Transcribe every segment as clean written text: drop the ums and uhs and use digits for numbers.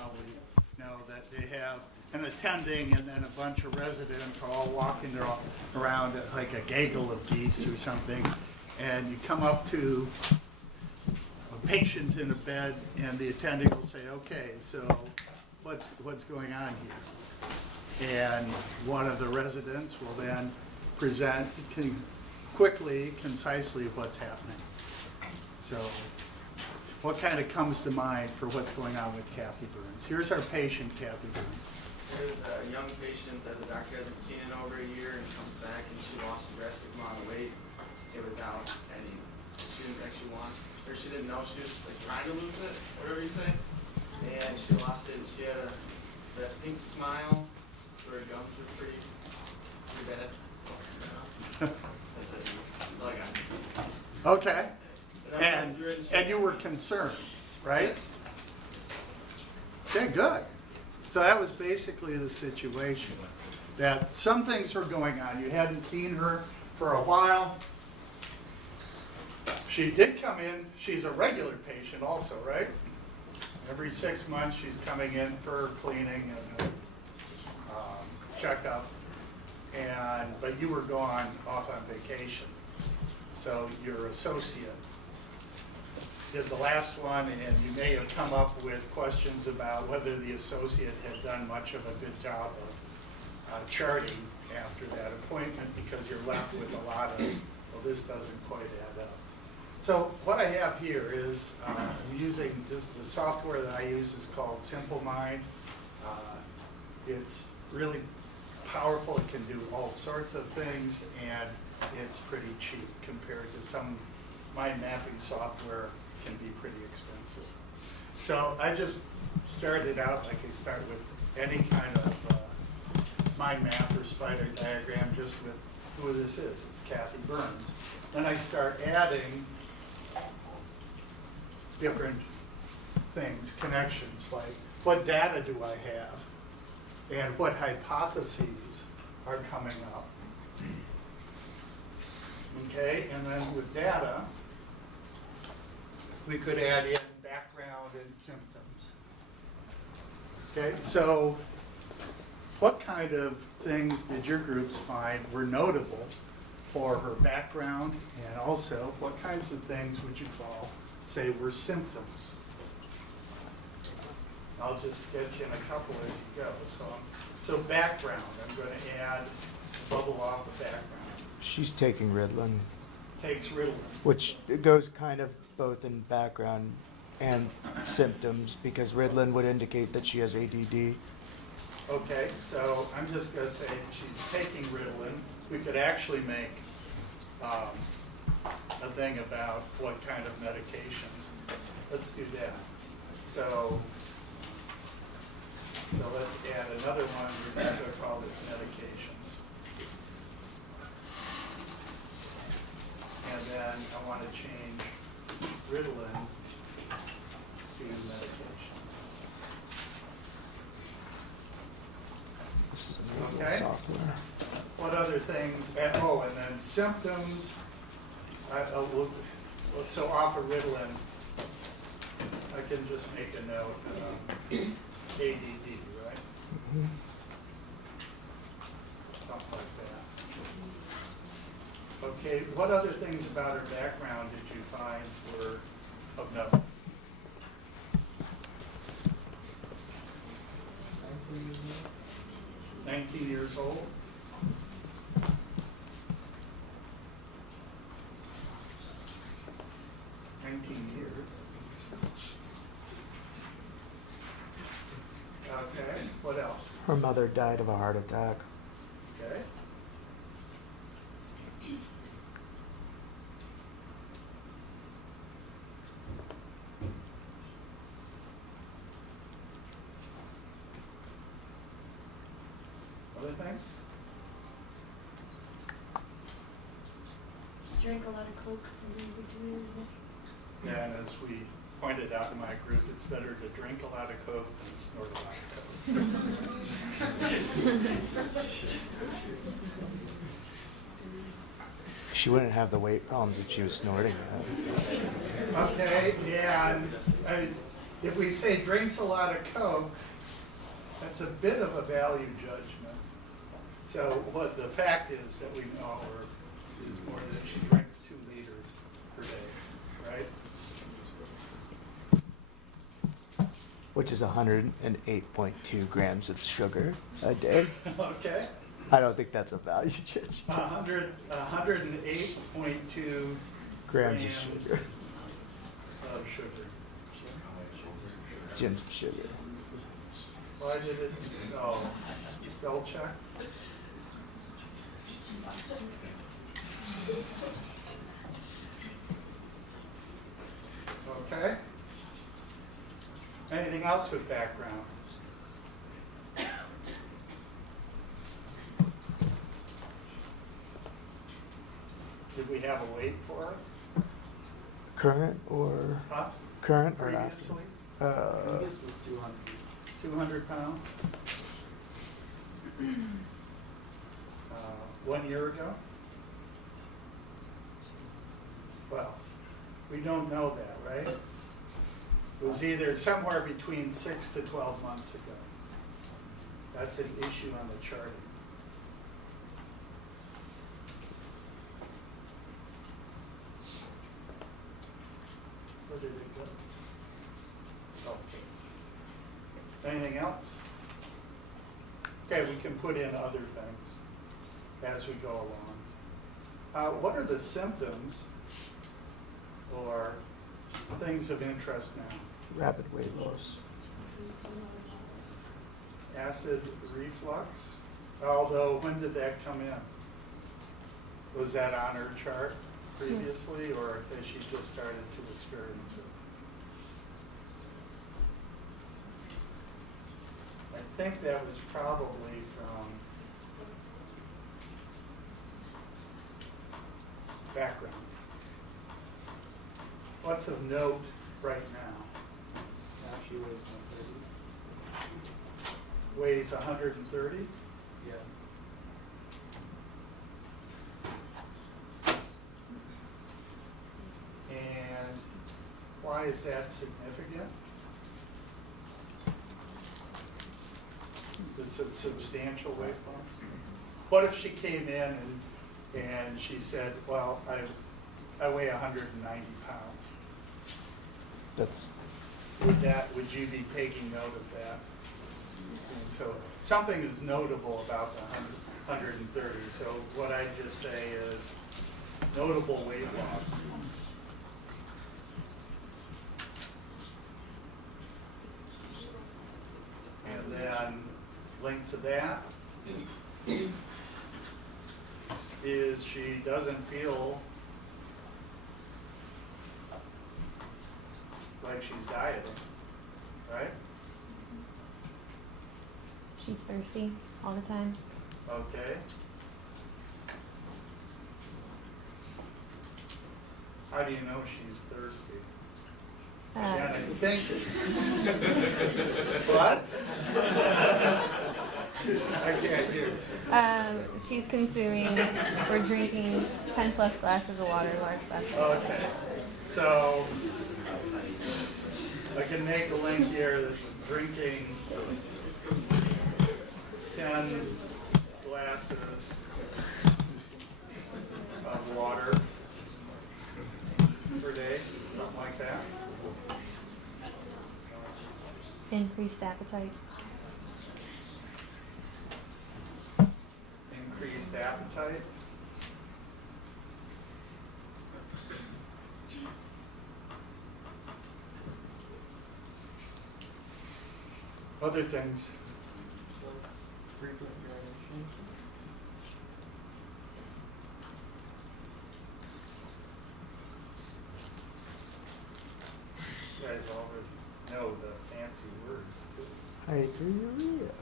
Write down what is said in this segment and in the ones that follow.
probably know that they have an attending and then a bunch of residents all walking around like a gaggle of geese or something. And you come up to a patient in a bed and the attending will say, okay, so what's going on here? And one of the residents will then present quickly, concisely what's happening. So what kind of comes to mind for what's going on with Kathy Burns? Here's our patient, Kathy Burns. There's a young patient that the doctor hasn't seen in over a year and comes back and she lost a drastic amount of weight without any, she didn't actually want, or she didn't know she was like trying to lose it, whatever you say. And she lost it and she had that pink smile, her gums were pretty bad. That's all I got. Okay. And you were concerned, right? Yes. Okay, good. So that was basically the situation, that some things were going on. You hadn't seen her for a while. She did come in. She's a regular patient also, right? Every 6 months she's coming in for cleaning and checkup. But you were gone off on vacation. So your associate did the last one, and you may have come up with questions about whether the associate had done much of a good job of charting after that appointment, because you're left with a lot of, well, this doesn't quite add up. So what I have here is, I'm using this, the software that I use is called Simple Mind. It's really powerful. It can do all sorts of things, and it's pretty cheap compared to some mind mapping software. Can be pretty expensive. So I just started out like I start with any kind of mind map or spider diagram, just with who this is. It's Kathy Burns. Then I start adding different things, connections, like what data do I have and what hypotheses are coming up. Okay, and then with data, we could add in background and symptoms. Okay, so what kind of things did your groups find were notable for her background, and also what kinds of things would you say were symptoms? I'll just sketch in a couple as you go. So background, I'm going to add a bubble off the background. She's taking Ritalin, Takes Ritalin. which goes kind of both in background and symptoms, because Ritalin would indicate that she has ADD. Okay, so I'm just going to say she's taking Ritalin. We could actually make a thing about what kind of medications. Let's do that. So let's add another one. We're just going to call this medications. And then I want to change Ritalin to medications. This is amazing Okay. software. What other things? And then symptoms. So off of Ritalin, I can just make a note. ADD, right? Mhm. Something like that. Okay. What other things about her background did you find were of note? 19 years old. 19 years. Okay, what else? Her mother died of a heart attack. Okay. Other things? Drank a lot of Coke when he was like 2 years old. Yeah, and as we pointed out in my group, it's better to drink a lot of Coke than snort a lot of Coke. She wouldn't have the weight problems if she was snorting it. Okay, and if we say drinks a lot of Coke, that's a bit of a value judgment. So what the fact is that we know her is more than she drinks 2 liters per day, right? Which is 108.2 grams of sugar a day. Okay. I don't think that's a value judgment. 108.2 Grams of sugar. of sugar. Jim's sugar. Why did it, oh, spell check? Okay. Anything else with background? Did we have a weight for it? Current or Huh? current or after? Previously? This was 200. 200 pounds? 1 year ago? Well, we don't know that, right? It was either somewhere between 6 to 12 months ago. That's an issue on the charting. Where did it go? Oh. Anything else? Okay, we can put in other things as we go along. What are the symptoms or things of interest now? Rapid weight loss. Acid reflux, although when did that come in? Was that on her chart previously, or has she just started to experience it? I think that was probably from background. What's of note right now? Now she weighs 130. Weighs 130? Yeah. And why is that significant? It's a substantial weight loss. What if she came in and she said, well, I weigh 190 pounds? That's Would you be taking note of that? And so something is notable about the 130. So what I just say is notable weight loss. And then linked to that is she doesn't feel like she's dieting, right? She's thirsty all the time. Okay. How do you know she's thirsty? Again, I think. What? I can't hear. She's consuming or drinking 10 plus glasses of water, large glasses. Okay. So I can make a link here that drinking 10 glasses of water per day, something like that. Increased appetite. Increased appetite. Other things. Frequent urination. You guys already know the fancy words. hydruria.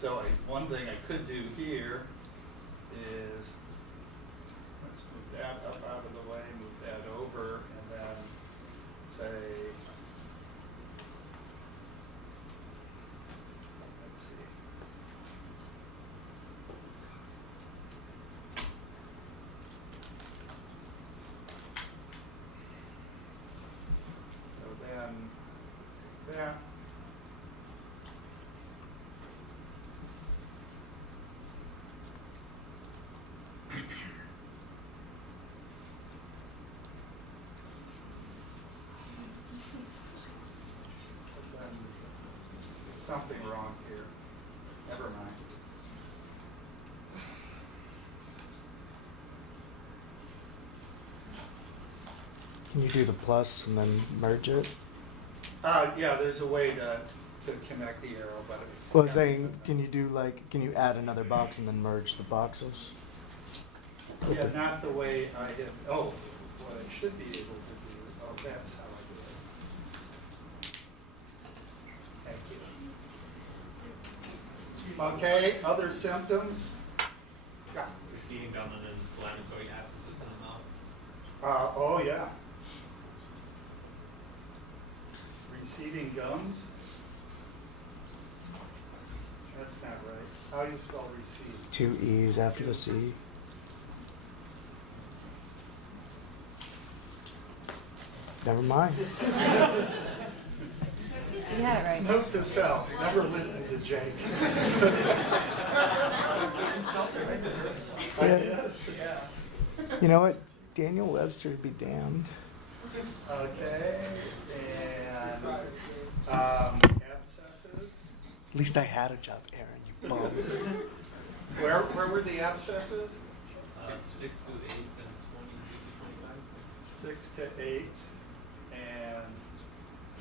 So one thing I could do here is, let's move that up out of the way, move that over, and then say, let's see. Yeah. There's something wrong here. Never mind. Can you do the plus and then merge it? Yeah, there's a way to connect the arrow, but. Well, I was saying, can you do like, can you add another box and then merge the boxes? Yeah, not the way I had, oh, what I should be able to do, oh, that's how I do it. Thank you. Okay, other symptoms? Yeah. Receding gum and inflammatory abscesses in the mouth. Oh, yeah. Receding gums? That's not right. How do you spell recede? 2 E's after the C. Never mind. You had it right. Note to self, never listen to Jake. I did? Yeah. You know what? Daniel Webster would be damned. Okay, and abscesses? At least I had a job, Aaron, you bum. Where were the abscesses? 6 to 8 and 20 to 25. 6 to 8 and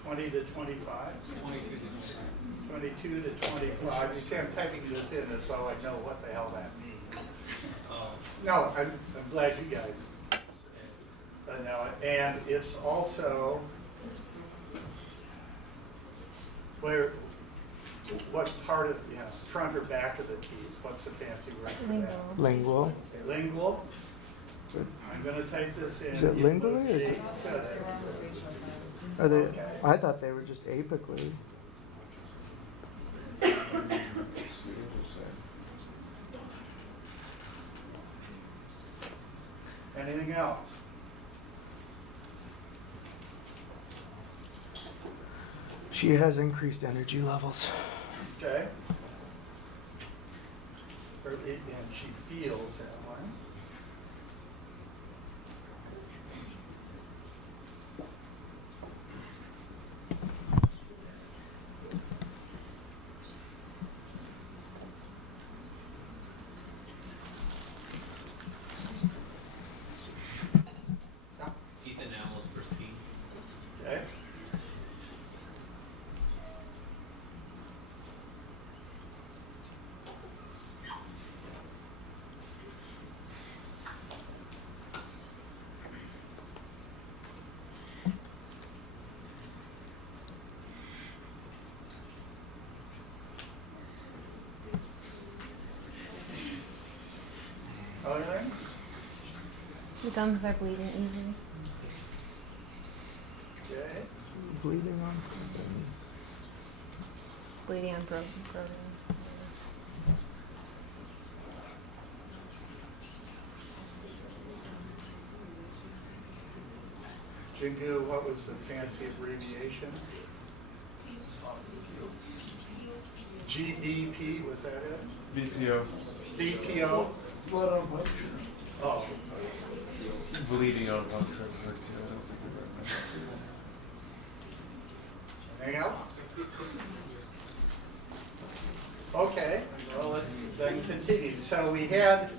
20 to 25? 22 to 25. 22 to 25. You see, I'm typing this in so I know what the hell that means. No, I'm glad you guys know it. And it's also what part of, front or back of the teeth? What's the fancy word for that? Lingual. Lingual. I'm going to type this in. Is it even though lingually or is Jake it- said it. Are they? Okay. I thought they were just apically. Anything else? She has increased energy levels. Okay. And she feels that one. Yeah. Teeth enamels pristine. Okay. Other things? The gums are bleeding easily. Okay. Bleeding on. Bleeding on protein. Jingu, what was the fancy abbreviation? GBP, was that it? BPO. BPO? Oh, Bleeding on puncture. anything else? Okay, well, let's then continue. So we had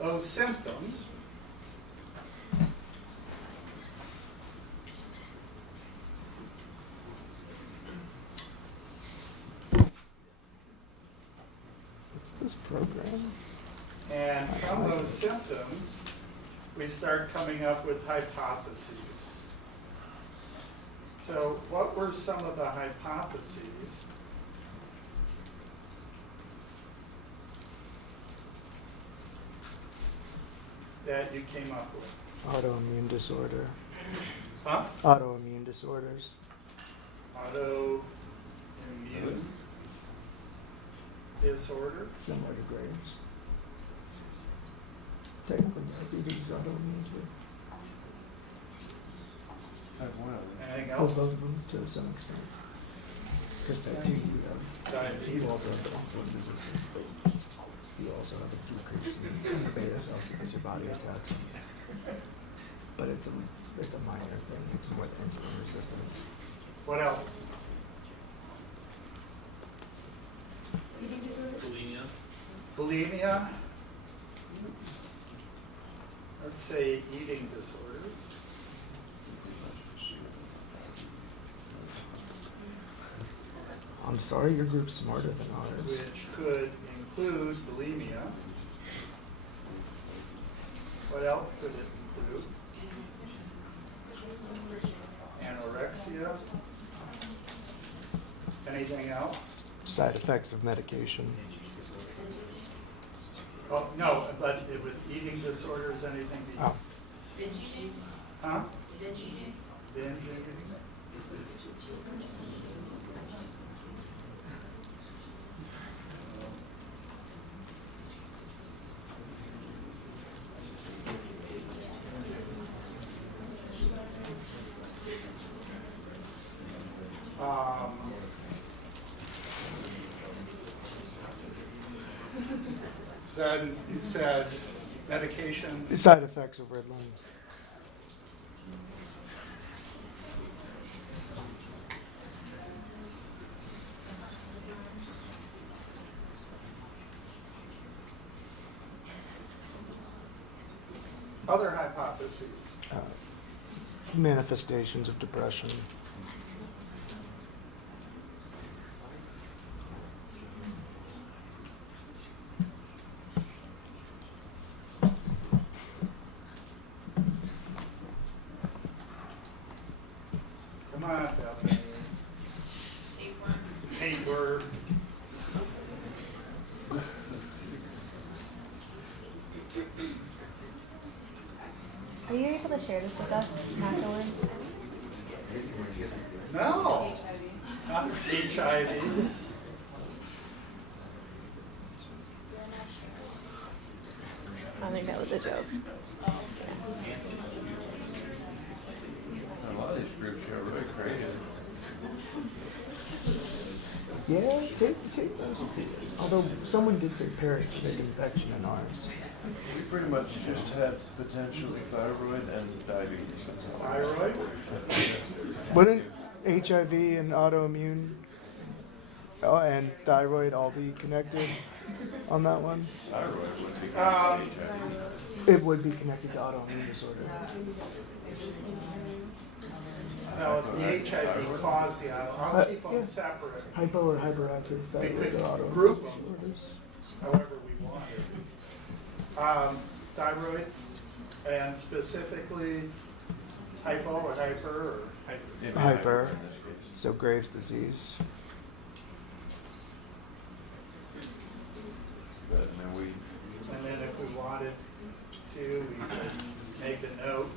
those symptoms. What's this program? And from those symptoms, we start coming up with hypotheses. So what were some of the hypotheses that you came up with? Autoimmune disorder. Huh? Autoimmune disorders. Autoimmune disorder? Similar to Graves. Technically, diabetes is autoimmune too. Type 1 of them. Anything Oh, else? both of them to some extent. Because type 2, you have, Diabetes. you also have insulin resistance, but you also have a decrease in beta cells because your body attacks them. But it's a minor thing, it's more the insulin resistance. What else? Eating disorders? Bulimia. Bulimia. Let's say eating disorders. I'm sorry, your group's smarter than ours. Which could include bulimia. What else could it include? Anorexia. Anything else? Side effects of medication. Oh, no, but with eating disorders, anything? Oh, Binge eating? Huh? Binge eating? Binge eating? Then you said medication. side effects of Ritalin. Other hypotheses. Manifestations of depression. Come on, Bethany. Tapeworm. Are you able to share this with us afterwards? No. Not HIV. I think that was a joke. A lot of these groups are really creative. Yeah, although someone did say parasitic infection in ours. We pretty much just had potentially thyroid and diabetes. Thyroid. Wouldn't HIV and autoimmune and thyroid all be connected on that one? Thyroid would be Um, It would be connected to autoimmune disorder. No, if the HIV cause the I'll keep them separate, Hypo or hyperactive We thyroid could or autoimmune group them. disorders. however we want it. Thyroid, and specifically hypo or hyper or hyper. Hyper, so Graves' disease. But then we, And then if we wanted to, we could make a note.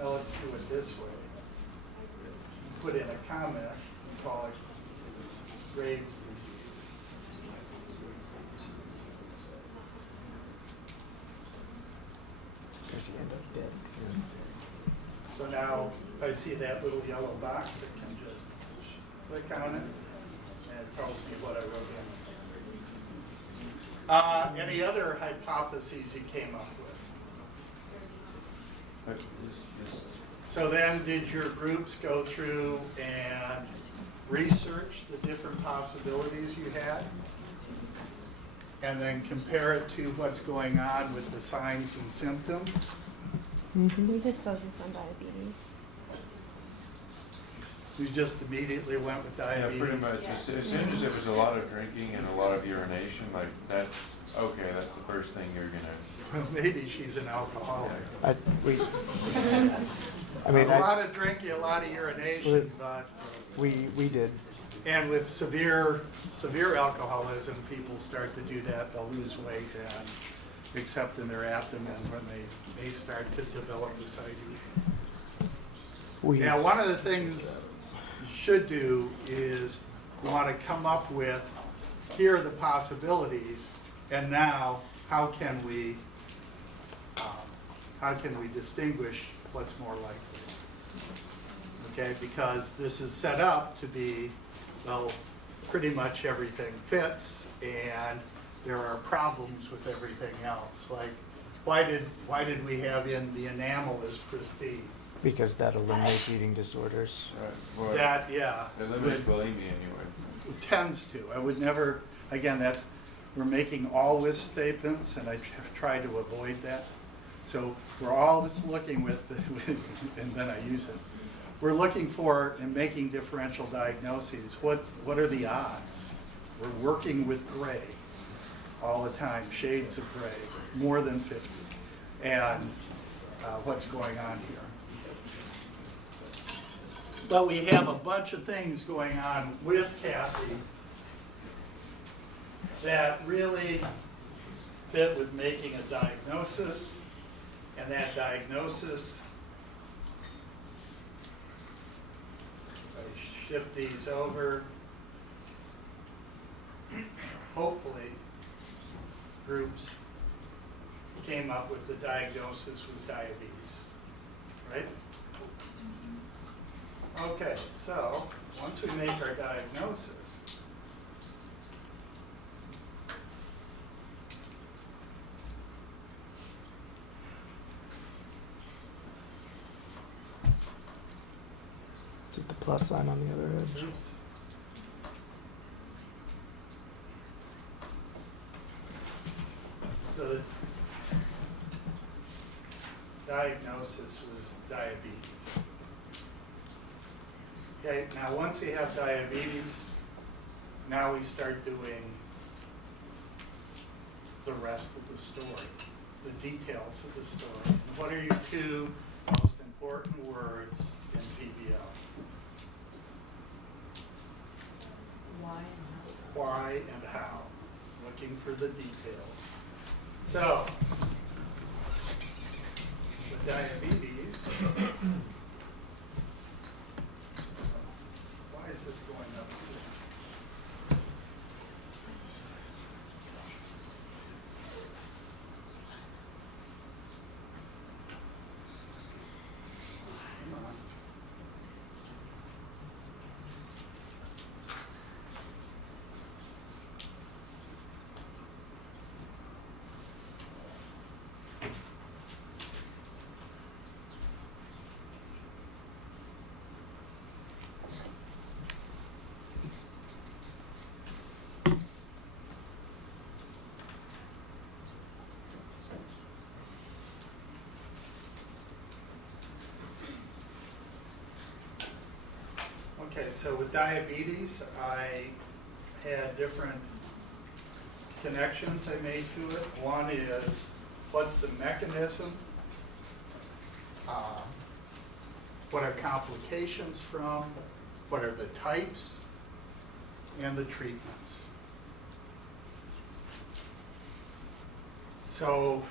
Well, let's do it this way. Put in a comment and call it Graves' disease. Because you end up dead. So now, if I see that little yellow box, I can just click on it, and it tells me what I wrote in. Any other hypotheses you came up with? but this, So then, did your groups go through and research the different possibilities you had? And then compare it to what's going on with the signs and symptoms? We just focused on diabetes. You just immediately went with yeah, diabetes? pretty much, as soon as there was a lot of drinking and a lot of urination, like, that's, okay, that's the first thing you're gonna, Well, maybe she's an alcoholic. I mean, A lot of drinking, a lot of urination, but, we did. and with severe alcoholism, people start to do that, they'll lose weight and except in their abdomen when they may start to develop ascites. We, Now, one of the things you should do is you want to come up with, here are the possibilities, and now how can we distinguish what's more likely? okay, because this is set up to be, well, pretty much everything fits, and there are problems with everything else. Like, why did we have in the enamel as pristine? Because that eliminates eating disorders. Right, well, That, yeah. it limits bulimia anyway. Tends to. I would never, again, we're making always statements, and I try to avoid that. So we're always looking with, and then I use it. We're looking for, and making differential diagnoses, what are the odds? We're working with gray all the time, shades of gray, more than 50. And what's going on here. But we have a bunch of things going on with Kathy that really fit with making a diagnosis, and that diagnosis, if I shift these over, hopefully groups came up with the diagnosis was diabetes, right? Okay, so once we make our diagnosis, Is it the plus sign on the other edge? oops. So the diagnosis was diabetes. Okay, now once we have diabetes, now we start doing the rest of the story, the details of the story. And what are your two most important words in PBL? Why and how. Looking for the details. So, with diabetes, why is this going up? Come on. Okay, so with diabetes, I had different connections I made to it. One is, what's the mechanism? What are complications from? What are the types? And the treatments. So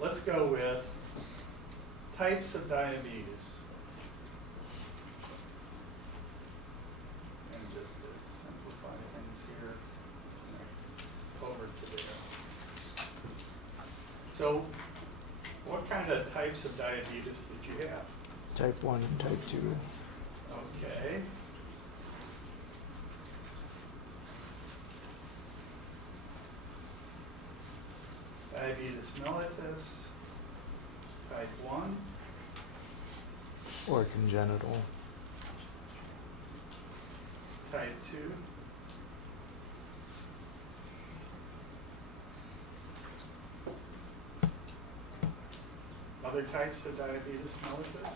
let's go with types of diabetes. And just to simplify things here, over to there. So what kind of types of diabetes did you have? Type 1 and type 2. Okay. Diabetes mellitus, type 1. Or congenital. Type 2. Other types of diabetes mellitus?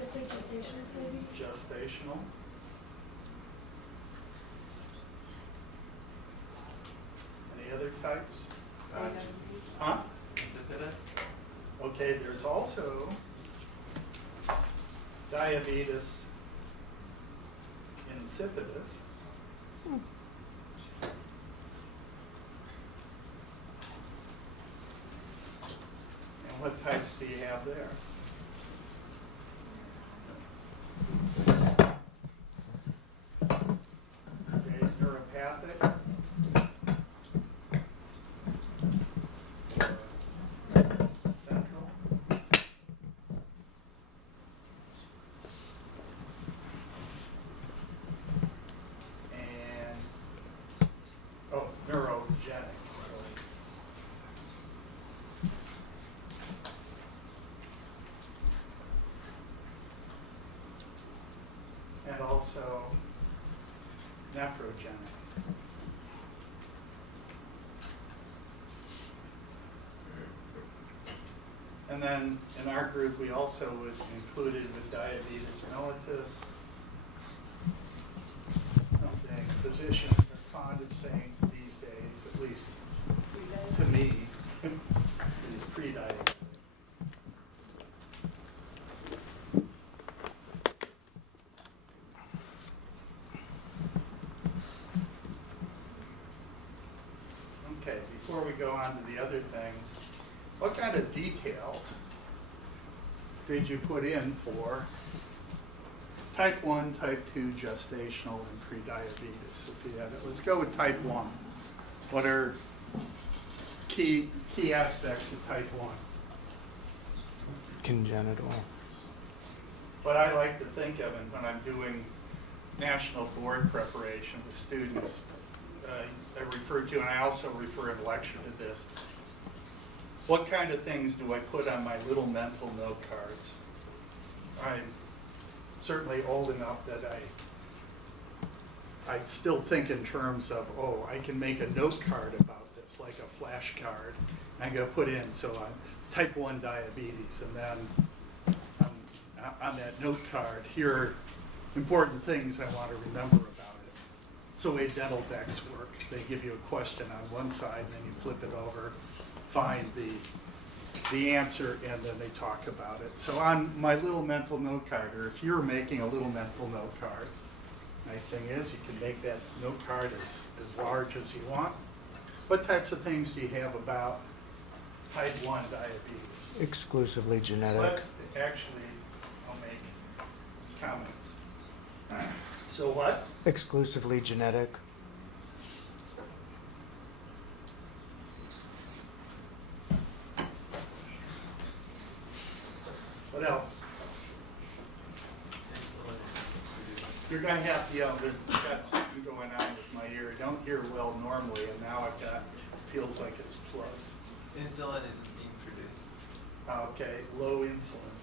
That's like gestational diabetes? Gestational. Any other types? Huh? Insipidus. Okay, there's also diabetes insipidus. And what types do you have there? Okay, neuropathic. Central. and also nephrogenic. And then in our group, we also would include it with diabetes mellitus, something physicians are fond of saying these days, at least to me, is pre-diabetic. Okay, before we go on to the other things, what kind of details did you put in for type 1, type 2 gestational and prediabetes? If you had it. Let's go with type 1. What are key aspects of type 1? Congenital. What I like to think of, and when I'm doing national board preparation with students, I refer to, and I also refer in lecture to this, what kind of things do I put on my little mental note cards? I'm certainly old enough that I still think in terms of, oh, I can make a note card about this, like a flashcard. I'm going to put in, so I'm type 1 diabetes, and then on that note card, here are important things I want to remember about it. It's the way dental decks work. They give you a question on one side, and then you flip it over, find the answer, and then they talk about it. So on my little mental note card, or if you're making a little mental note card, nice thing is you can make that note card as large as you want. What types of things do you have about type 1 diabetes? Exclusively genetic. Let's actually, I'll make comments. So what? Exclusively genetic. What else? You're gonna have to yell, there's got something going on with my ear. I don't hear well normally, and now I've got, feels like it's plugged. Insulin isn't being produced. Okay, low insulin.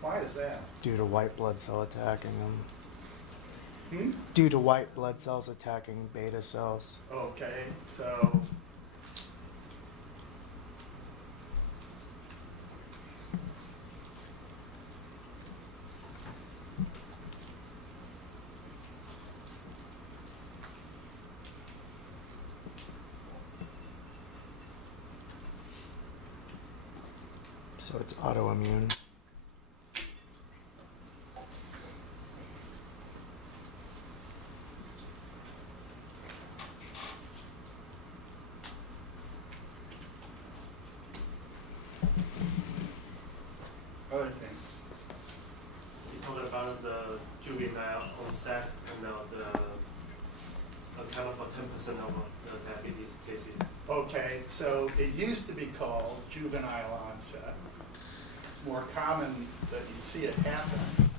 Why is that? Due to white blood cell attacking them. Hmm? Due to white blood cells attacking beta cells. Okay, so So it's autoimmune. other things. You talked about the juvenile onset and the account for 10% of the diabetes cases. Okay, so it used to be called juvenile onset. It's more common that you see it happen,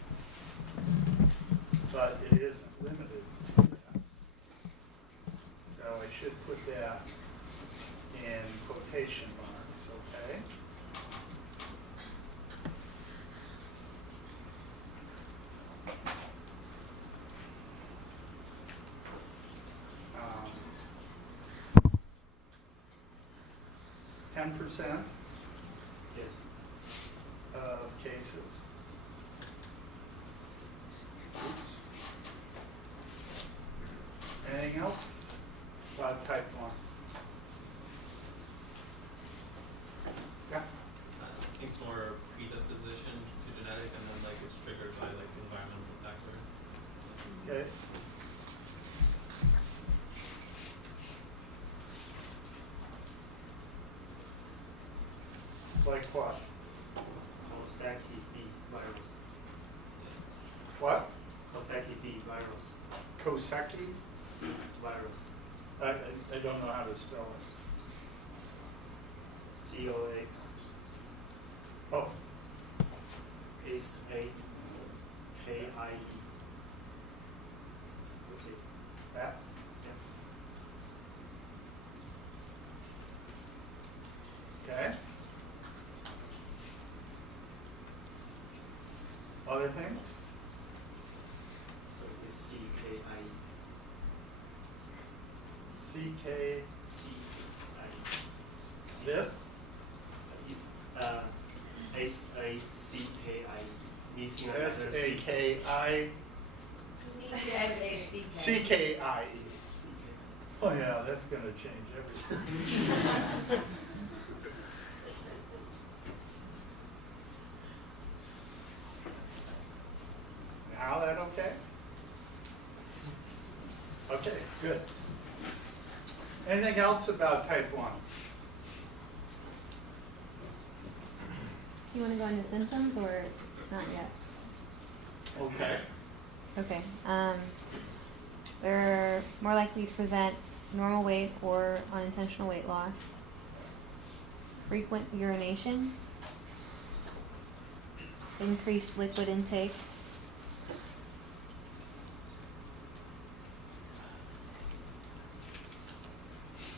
but it isn't limited to that. So I should put that in quotation marks, okay? Um, 10% Yes. of cases. Oops. Anything else about type 1? Yeah, I think it's more predisposition to genetic, and then like it's triggered by like environmental factors. okay. Like what? Kawasaki B virus. What? Kawasaki B virus. Koseki? Virus. I don't know how to spell it. COX Oh, SAKIE. That's it. that? Yeah. Okay. other things? So it's CKI. CK, CKI. this? It's SACKI. Meeting SAKI, CKIE. Oh yeah, that's gonna change everything. Now that okay? Okay, good. Anything else about type 1? You want to go into symptoms or not yet? Okay. Okay. They're more likely to present normal weight or unintentional weight loss, frequent urination, increased liquid intake,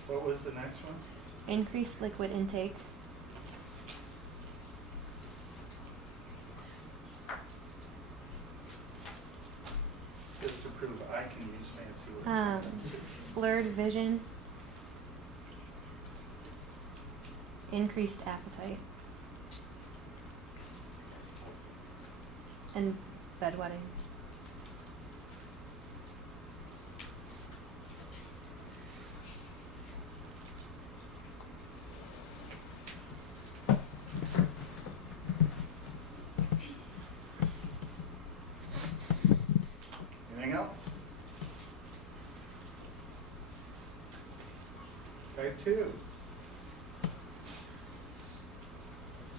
What was the next one? increased liquid intake, Just to prove I can use fancy words. blurred vision, increased appetite, and bedwetting. Anything else? Type 2.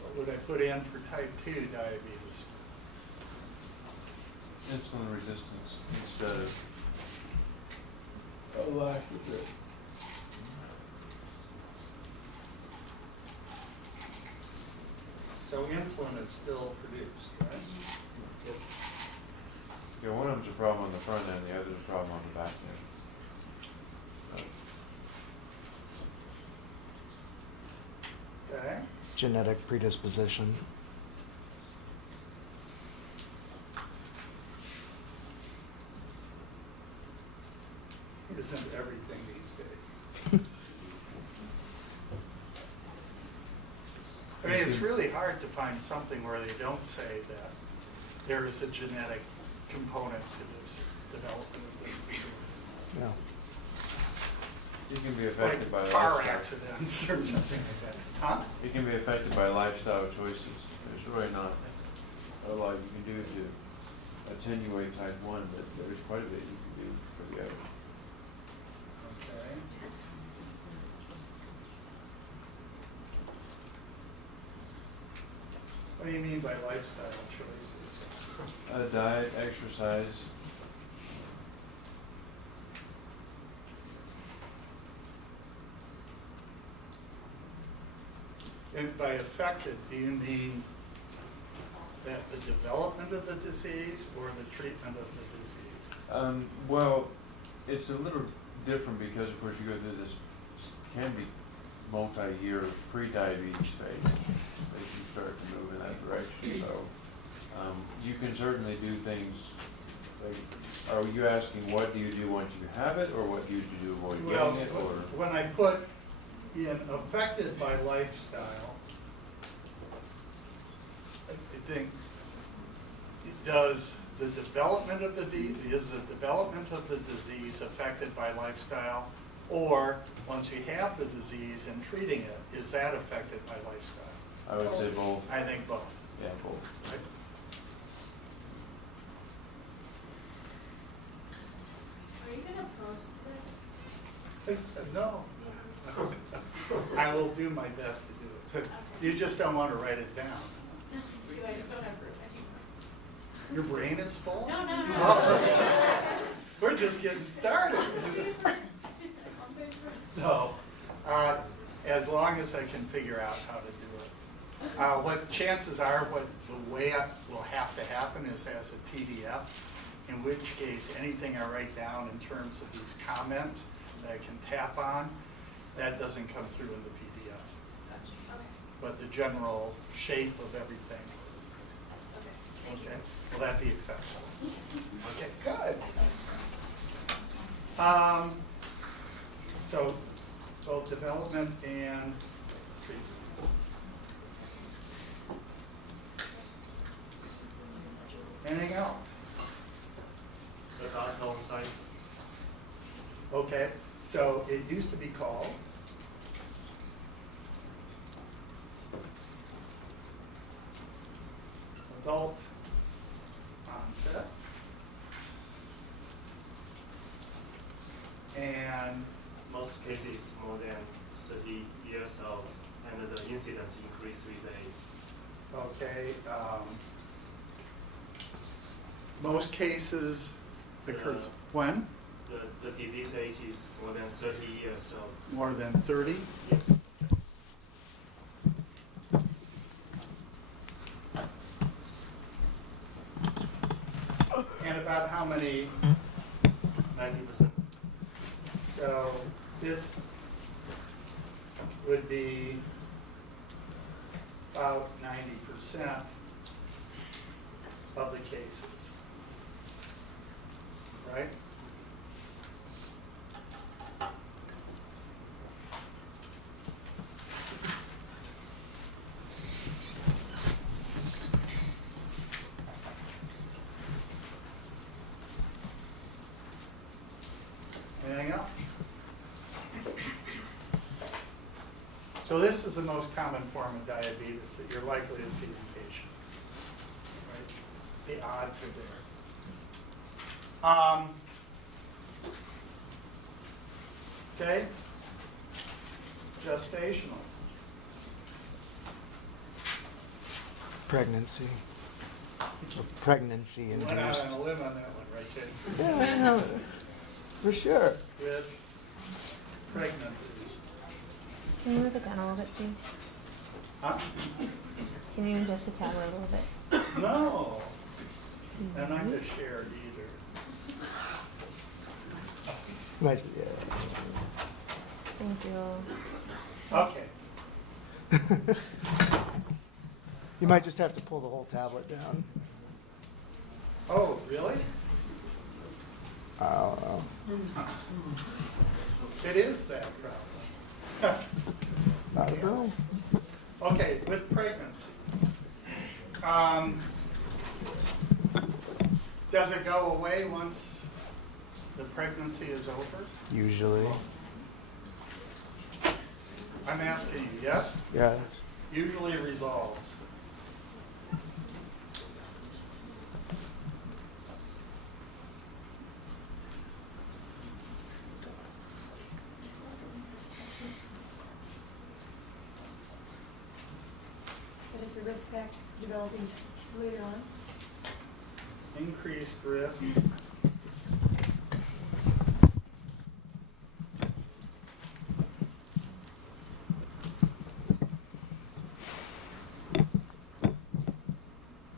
What would I put in for type 2 diabetes? Insulin resistance instead of, A lack of it. So insulin is still produced, right? yeah, one of them's a problem on the front end, the other's a problem on the back end. Okay. Genetic predisposition. Isn't everything these days? I mean, it's really hard to find something where they don't say that there is a genetic component to this development of this disorder. Yeah. You can be affected by Like car lifestyle. accidents or something like that. Huh? You can be affected by lifestyle choices. There's really not a lot you can do to attenuate type 1, but there's quite a bit you can do for the other. Okay. What do you mean by lifestyle choices? Diet, exercise, And by affected, do you mean that the development of the disease or the treatment of the disease? well, it's a little different because, of course, you go through this, can be multi-year pre-diabetes phase that you start to move in that direction. So you can certainly do things, like, are you asking what do you do once you have it, or what do you do to avoid Well, getting it, or? when I put in affected by lifestyle, I think, does the development of the is the development of the disease affected by lifestyle? Or once you have the disease and treating it, is that affected by lifestyle? I would say both. I think both. Yeah, both. Right? Are you gonna post this? No. I will do my best to do it. You just don't want to write it down. See, I just don't have room anymore. Your brain is full? No, no, no. Oh. We're just getting started. No. As long as I can figure out how to do it. What chances are, what the way it will have to happen is as a PDF, in which case anything I write down in terms of these comments that I can tap on, that doesn't come through in the PDF. Gotcha. Okay. But the general shape of everything. Okay. Okay, will that be acceptable? Okay, good. So, both development and treatment. Anything else? The data on site. Okay, so it used to be called adult onset and Most cases more than 30 years old, and the incidence increase with age. okay, most cases occurs when? The disease age is more than 30 years old. More than 30? Yes. And about how many? 90%. So this would be about 90% of the cases, right? Anything else? So this is the most common form of diabetes that you're likely to see in patients. Right? The odds are there. Okay. Gestational. Pregnancy. Pregnancy You went out induced. on a limb on that one, right, Ken? Yeah, for sure. With pregnancy. Can you move it down a little bit, please? Huh? Can you adjust the tablet a little bit? No. I'm not going to share it either. Might, yeah. Thank you. Okay. You might just have to pull the whole tablet down. Oh, really? I don't know. It is that problem. I don't know. Okay, with pregnancy. Does it go away once the pregnancy is over? Usually. I'm asking you, yes? Yeah. Usually resolves. But it's a risk factor for developing type 2 later on. Increased risk